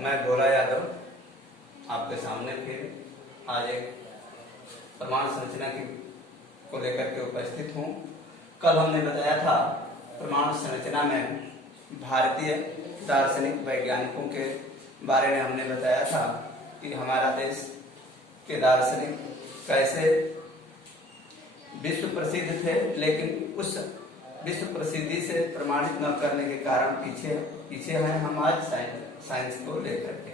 मैं गोला यादव आपके सामने फिर आज एक प्रमाण संरचना को लेकर के उपस्थित हूँ। कल हमने बताया था प्रमाण संरचना में भारतीय दार्शनिक वैज्ञानिकों के बारे में हमने बताया था कि हमारा देश के दार्शनिक कैसे विश्व प्रसिद्ध थे, लेकिन उस विश्व प्रसिद्धि से प्रमाणित न करने के कारण पीछे हैं हम आज साइंस को लेकर के।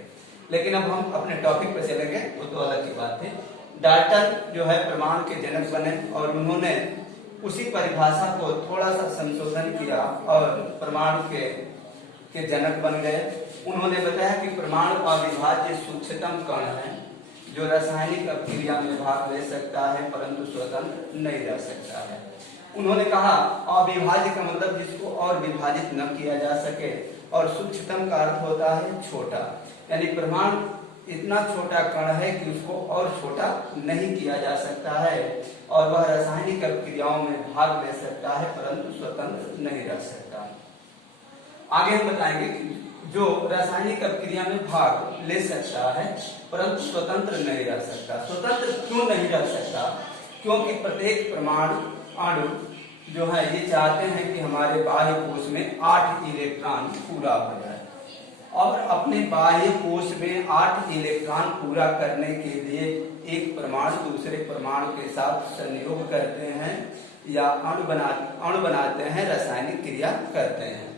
लेकिन अब हम अपने टॉपिक पर चलेंगे, वो तो अलग की बात है। डाल्टन जो है प्रमाण के जनक बने और उन्होंने उसी परिभाषा को थोड़ा सा संशोधन किया और प्रमाण के जनक बन गए। उन्होंने बताया कि प्रमाण अविभाज्य सूक्ष्मतम कण है जो रासायनिक अभिक्रिया में भाग ले सकता है परंतु स्वतंत्र नहीं रह सकता है। उन्होंने कहा अविभाज्य का मतलब जिसको और विभाजित न किया जा सके, और सूक्ष्मतम का अर्थ होता है छोटा, यानी प्रमाण इतना छोटा कण है कि उसको और छोटा नहीं किया जा सकता है और वह रासायनिक अभिक्रियाओं में भाग ले सकता है परंतु स्वतंत्र नहीं रह सकता। आगे हम बताएंगे कि जो रासायनिक अभिक्रिया में भाग ले सकता है परंतु स्वतंत्र नहीं रह सकता। स्वतंत्र क्यों नहीं रह सकता? क्योंकि प्रत्येक परमाणु अणु जो है ये चाहते हैं कि हमारे बाह्य कोश में 8 इलेक्ट्रॉन पूरा हो जाए, और अपने बाह्य कोश में 8 इलेक्ट्रॉन पूरा करने के लिए एक परमाणु दूसरे परमाणु के साथ संयोग करते हैं या अणु बनाते हैं, रासायनिक क्रिया करते हैं।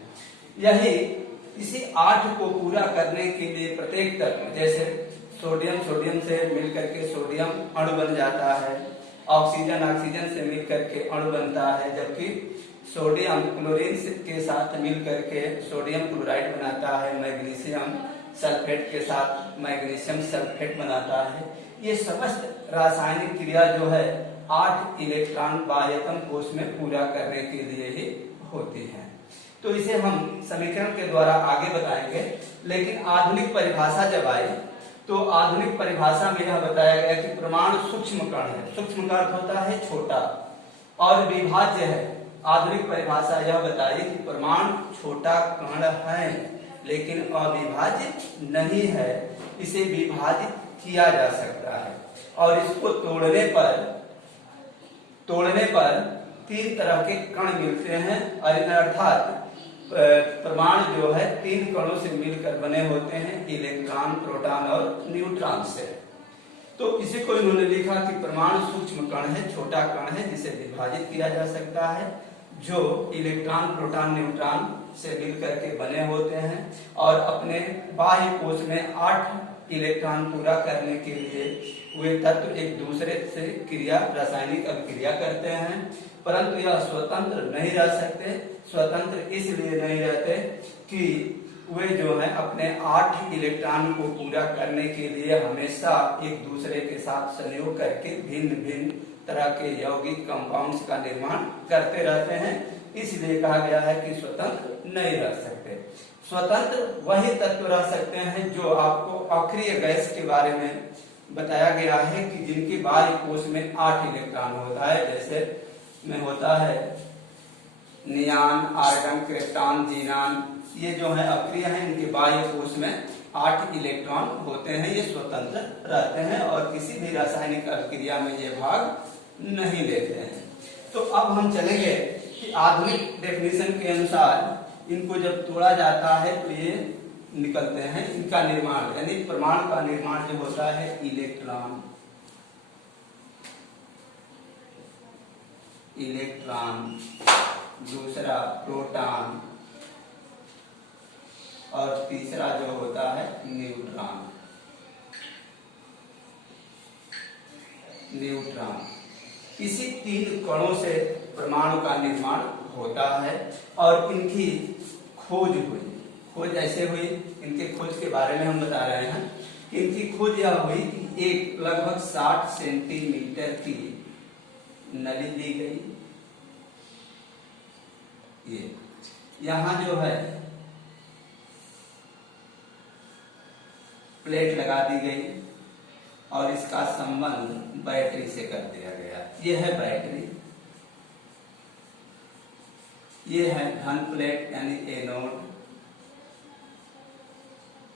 इसी 8 को पूरा करने के लिए प्रत्येक तत्व, जैसे सोडियम से मिलकर के सोडियम अणु बन जाता है, ऑक्सीजन से मिलकर के अणु बनता है, जबकि सोडियम क्लोरीन के साथ मिलकर के सोडियम क्लोराइड बनाता है, मैग्नीशियम सल्फेट के साथ मैग्नीशियम सल्फेट बनाता है। ये समस्त रासायनिक क्रिया जो है 8 इलेक्ट्रॉन बाह्यतम कोश में पूरा करने के लिए ही होती है। तो इसे हम समीकरण के द्वारा आगे बताएंगे। लेकिन आधुनिक परिभाषा जब आई तो आधुनिक परिभाषा में यह बताया गया कि प्रमाण सूक्ष्म कण है। सूक्ष्म का अर्थ होता है छोटा, और विभाज्य है। आधुनिक परिभाषा यह बताई कि प्रमाण छोटा कण है लेकिन अविभाज्य नहीं है, इसे विभाजित किया जा सकता है और इसको तोड़ने पर 3 तरह के कण मिलते हैं, अर्थात परमाणु जो है 3 कणों से मिलकर बने होते हैं, इलेक्ट्रॉन, प्रोटॉन और न्यूट्रॉन से। तो इसी को इन्होंने लिखा कि परमाणु सूक्ष्म कण है, छोटा कण है जिसे विभाजित किया जा सकता है, जो इलेक्ट्रॉन, प्रोटॉन, न्यूट्रॉन से मिलकर के बने होते हैं और अपने बाह्य कोश में 8 इलेक्ट्रॉन पूरा करने के लिए वे तत्व एक दूसरे से रासायनिक अभिक्रिया करते हैं, परंतु यह स्वतंत्र नहीं रह सकते। स्वतंत्र इसलिए नहीं रहते कि वे जो है अपने 8 इलेक्ट्रॉन को पूरा करने के लिए हमेशा एक दूसरे के साथ संयोग करके भिन्न भिन्न तरह के यौगिक कंपाउंड्स का निर्माण करते रहते हैं। इसलिए कहा गया है कि स्वतंत्र नहीं रह सकते। स्वतंत्र वही तत्व रह सकते हैं जो आपको अक्रिय गैस के बारे में बताया गया है कि जिनके बाह्य कोश में 8 इलेक्ट्रॉन होता है, जैसे में होता है नियान, आर्गन, क्रिप्टॉन, जीनान। ये जो है अक्रिय हैं, इनके बाह्य कोश में 8 इलेक्ट्रॉन होते हैं, ये स्वतंत्र रहते हैं और किसी भी रासायनिक अभिक्रिया में ये भाग नहीं लेते हैं। तो अब हम चलेंगे कि आधुनिक डेफिनेशन के अनुसार इनको जब तोड़ा जाता है तो ये निकलते हैं। इनका निर्माण यानी परमाणु का निर्माण जो होता है इलेक्ट्रॉन, दूसरा प्रोटॉन और तीसरा जो होता है न्यूट्रॉन। इसी 3 कणों से परमाणु का निर्माण होता है और इनकी खोज ऐसे हुई। इनके खोज के बारे में हम बता रहे हैं कि इनकी खोज यह हुई कि एक लगभग 60 सेंटीमीटर की नली दी गई, ये यहाँ जो है प्लेट लगा दी गई और इसका संबंध बैटरी से कर दिया गया। ये है बैटरी, ये है धन प्लेट यानी एनोड,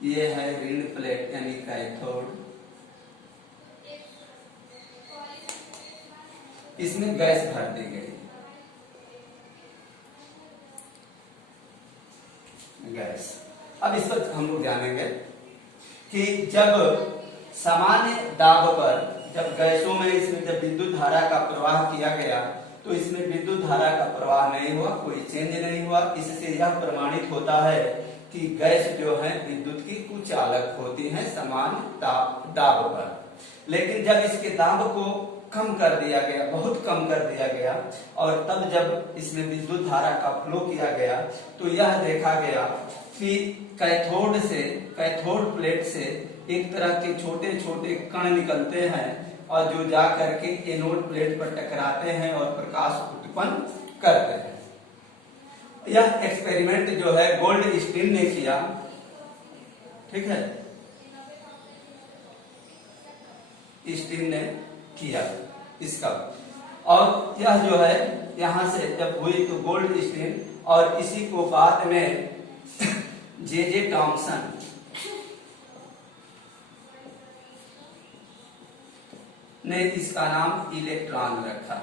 ये है ऋण प्लेट यानी कैथोड, इसमें गैस भर दी गई, गैस। अब इस पर हम लोग जानेंगे कि जब सामान्य दाब पर जब गैसों में इसमें जब विद्युत धारा का प्रवाह किया गया तो इसमें विद्युत धारा का प्रवाह नहीं हुआ, कोई चेंज नहीं हुआ। इससे यह प्रमाणित होता है कि गैस जो है विद्युत की कुचालक होती है समान दाब पर। लेकिन जब इसके दाब को कम कर दिया गया, बहुत कम कर दिया गया, और तब जब इसमें विद्युत धारा का फ्लो किया गया तो यह देखा गया कि कैथोड प्लेट से एक तरह के छोटे छोटे कण निकलते हैं और जो जा करके एनोड प्लेट पर टकराते हैं और प्रकाश उत्पन्न करते हैं। यह एक्सपेरिमेंट जो है गोल्डस्टीन ने किया, ठीक है, स्टीन ने किया इसका। और यह जो है यहां से जब हुई तो गोल्डस्टीन, और इसी को बाद में जे टॉमसन ने इसका नाम इलेक्ट्रॉन रखा।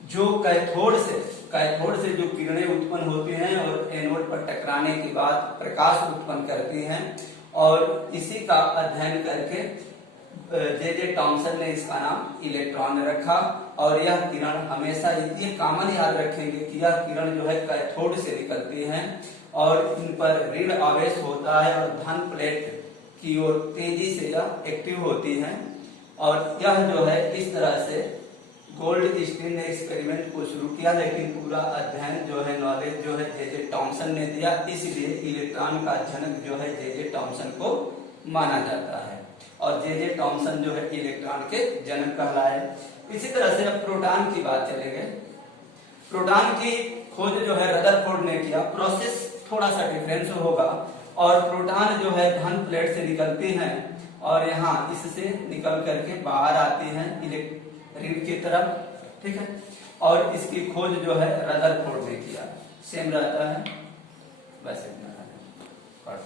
जो कैथोड से जो किरणें उत्पन्न होती हैं और एनोड पर टकराने के बाद प्रकाश उत्पन्न करती हैं, और इसी का अध्ययन करके जे टॉमसन ने इसका नाम इलेक्ट्रॉन रखा। और यह किरण हमेशा ये कॉमन याद रखेंगे कि यह किरण जो है कैथोड से निकलती हैं और इन पर ऋण आवेश होता है और धन प्लेट की ओर तेजी से यह एक्टिव होती हैं। और यह जो है इस तरह से गोल्डस्टीन ने एक्सपेरिमेंट को शुरू किया, लेकिन पूरा अध्ययन जो है नॉलेज जो है जे टॉमसन ने दिया, इसलिए इलेक्ट्रॉन का जनक जो है जे टॉमसन को माना जाता है। और जे टॉमसन जो है इलेक्ट्रॉन के जनक कहलाए। इसी तरह से अब प्रोटॉन की बात चलेंगे। प्रोटॉन की खोज जो है रदरफोर्ड ने किया। प्रोसेस थोड़ा सा डिफरेंस होगा, और प्रोटॉन जो है धन प्लेट से निकलती हैं और यहाँ इससे निकल करके बाहर आती हैं ऋण की तरफ, ठीक है। और इसकी खोज जो है रदरफोर्ड ने किया। सेम रहता है, बस इतना है।